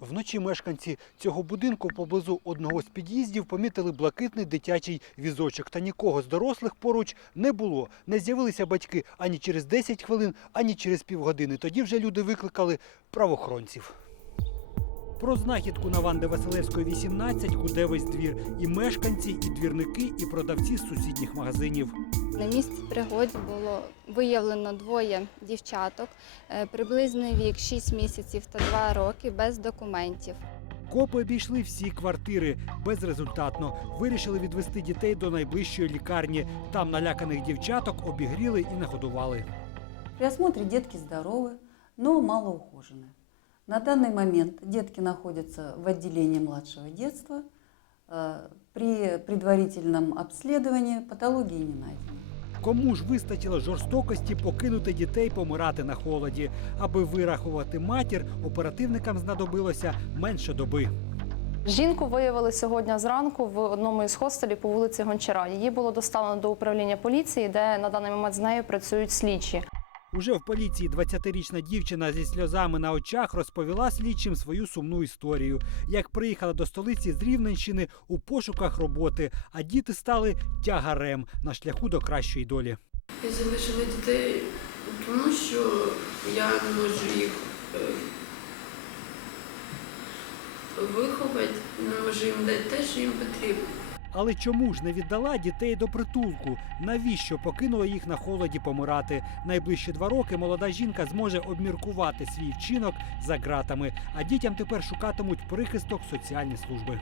Вночі мешканці цього будинку поблизу одного з під'їздів помітили блакитний дитячий візочок. Та нікого з дорослих поруч не було. Не з'явилися батьки ані через 10 хвилин, ані через півгодини. Тоді вже люди викликали правоохоронців. Про знахідку на Ванди Василевської 18 гуде весь двір. І мешканці, і двірники, і продавці з сусідніх магазинів. На місці пригоди було виявлено двоє дівчаток, е, приблизний вік 6 місяців та 2 роки без документів. Копи обійшли всі квартири безрезультатно. Вирішили відвести дітей до найближчої лікарні. Там наляканих дівчаток обігріли і нагодували. При осмотре детки здоровы, но малоухожены. На данный момент детки находятся в отделении младшего детства. Э, При предварительном обследовании патологии не найдено. Кому ж вистачило жорстокості покинути дітей помирати на холоді? Аби вирахувати матір, оперативникам знадобилося менше доби. Жінку виявили сьогодні зранку в одному із хостелів по вулиці Гончара. Її було доставлено до управління поліції, де на даний момент з нею працюють слідчі. Уже в поліції 20-річна дівчина зі сльозами на очах розповіла слідчим свою сумну історію, як приїхала до столиці з Рівненщини у пошуках роботи, а діти стали тягарем на шляху до кращої долі. Я залишила дітей, тому що я не можу їх е, виховати, не можу їм дати те, що їм потрібно. Але чому ж не віддала дітей до притулку? Навіщо покинула їх на холоді помирати? Найближчі два роки молода жінка зможе обміркувати свій вчинок за ґратами, а дітям тепер шукатимуть прихисток соціальні служби.